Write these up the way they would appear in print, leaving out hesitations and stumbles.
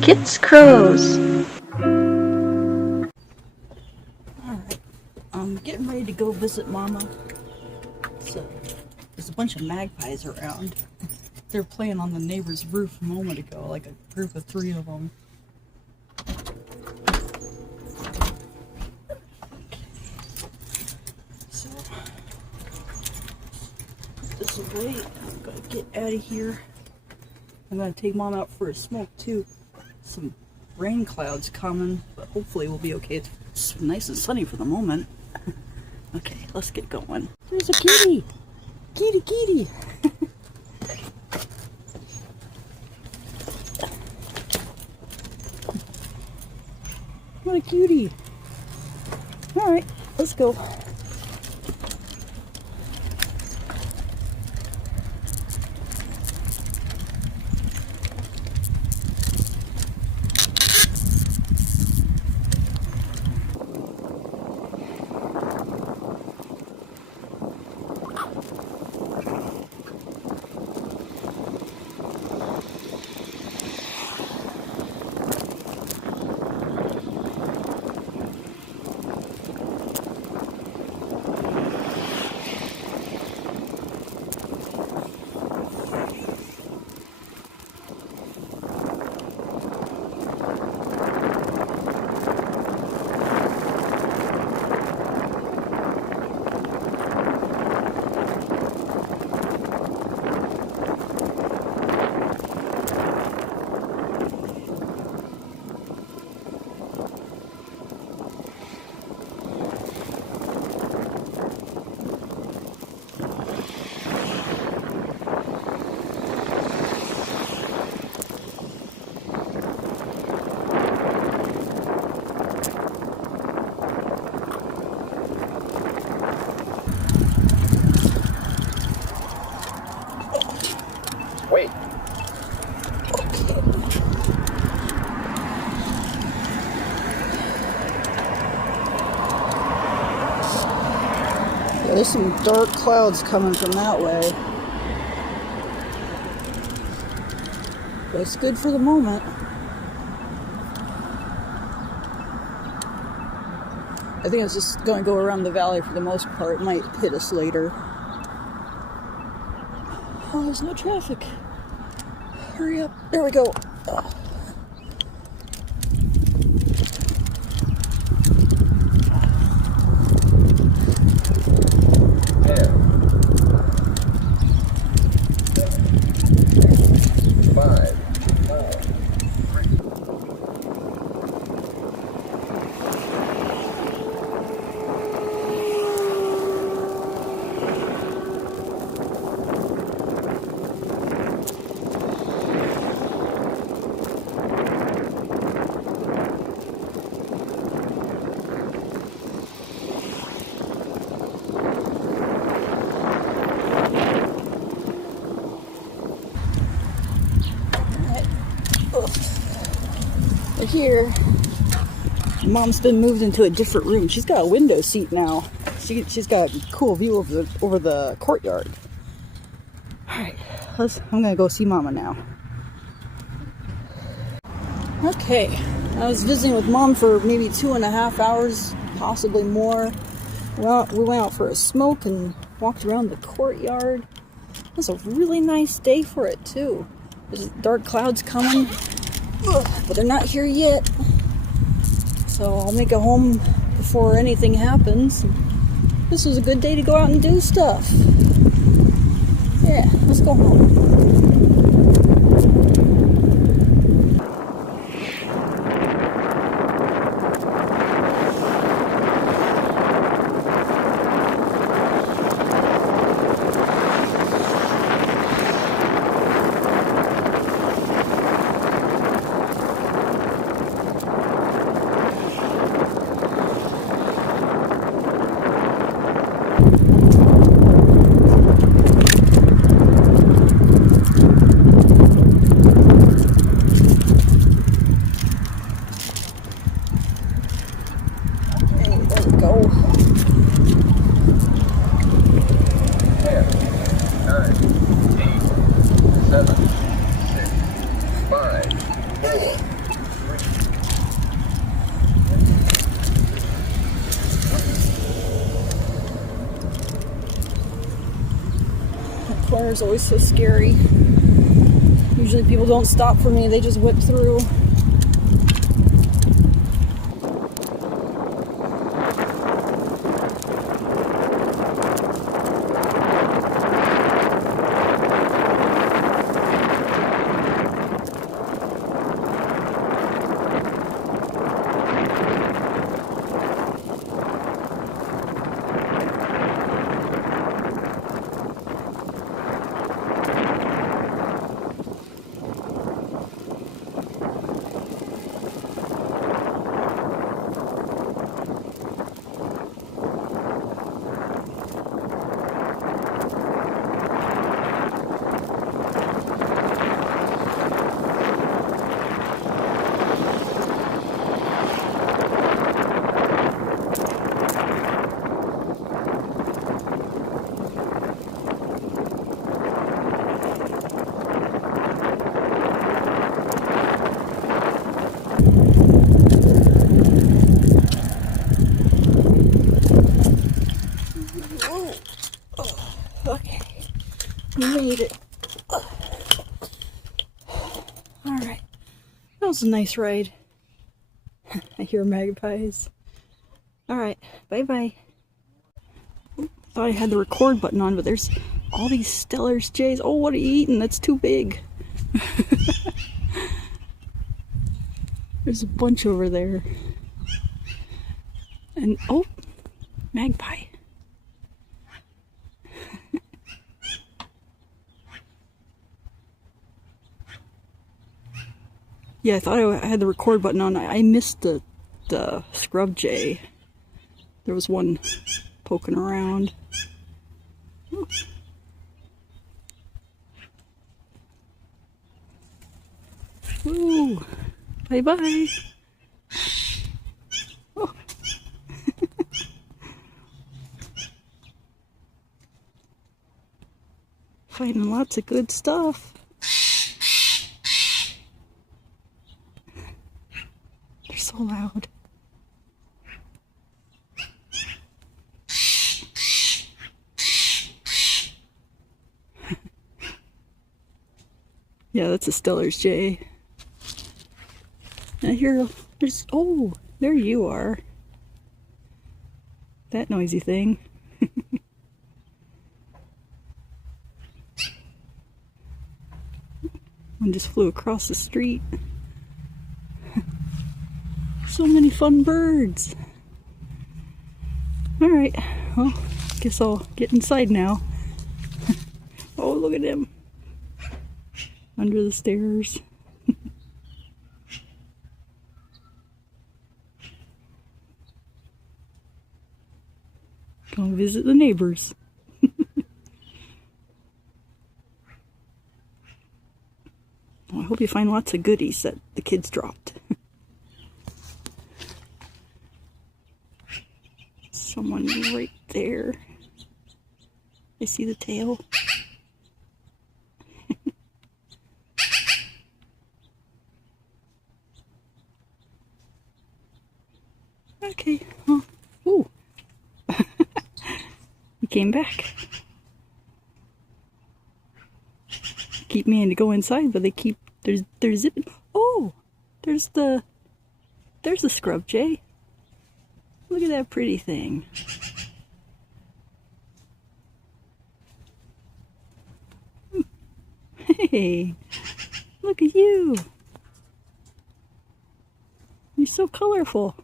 Kit's crows. Alright, I'm getting ready to go visit Mama. So, there's a bunch of magpies around. They're playing on the neighbor's roof a moment ago, like a group of 3 of them. So, put this away. I'm gonna get out of here. I'm gonna take Mom out for a smoke too. Some rain clouds coming, but hopefully we'll be okay. It's nice and sunny for the moment. Okay, let's get going. There's a kitty! Kitty, kitty! What a cutie! Alright, let's go. Wait. Yeah, there's some dark clouds coming from that way. But it's good for the moment. I think it's just going to go around the valley for the most part. It might hit us later. Oh, there's no traffic. Hurry up. There we go. Oh. We're here. Mom's been moved into a different room. She's got a window seat now. She's got a cool view over the courtyard. Alright, I'm gonna go see Mama now. Okay, I was visiting with Mom for maybe 2.5 hours, possibly more. Well, we went out for a smoke and walked around the courtyard. It was a really nice day for it too. There's dark clouds coming, but they're not here yet. So I'll make it home before anything happens. This was a good day to go out and do stuff. Yeah, let's go home. is always so scary. Usually people don't stop for me, they just whip through. Okay, we made it. Alright, that was a nice ride. I hear magpies. Alright, bye-bye. Thought I had the record button on, but there's all these Steller's jays. Oh, what are you eating? That's too big. There's a bunch over there. And, oh, magpie. Yeah, I thought I had the record button on. I missed the scrub jay. There was one poking around. Ooh, bye-bye. Oh. Finding lots of good stuff. They're so loud. Yeah, that's a Steller's jay. I hear there's, oh, there you are. That noisy thing. One just flew across the street. So many fun birds. Alright, well, guess I'll get inside now. Oh, look at him. Under the stairs. Go visit the neighbors. Well, I hope you find lots of goodies that the kids dropped. Someone right there. I see the tail. Okay, well, ooh. He came back. Keep meaning to go inside, but they keep, they're zipping. Oh, there's the scrub jay. Look at that pretty thing. Hey, look at you. You're so colorful.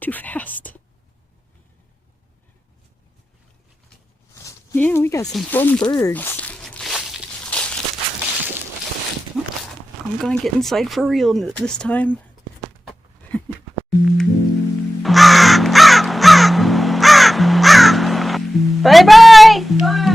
Too fast. Yeah, we got some fun birds. I'm gonna get inside for real this time. Bye-bye! Bye!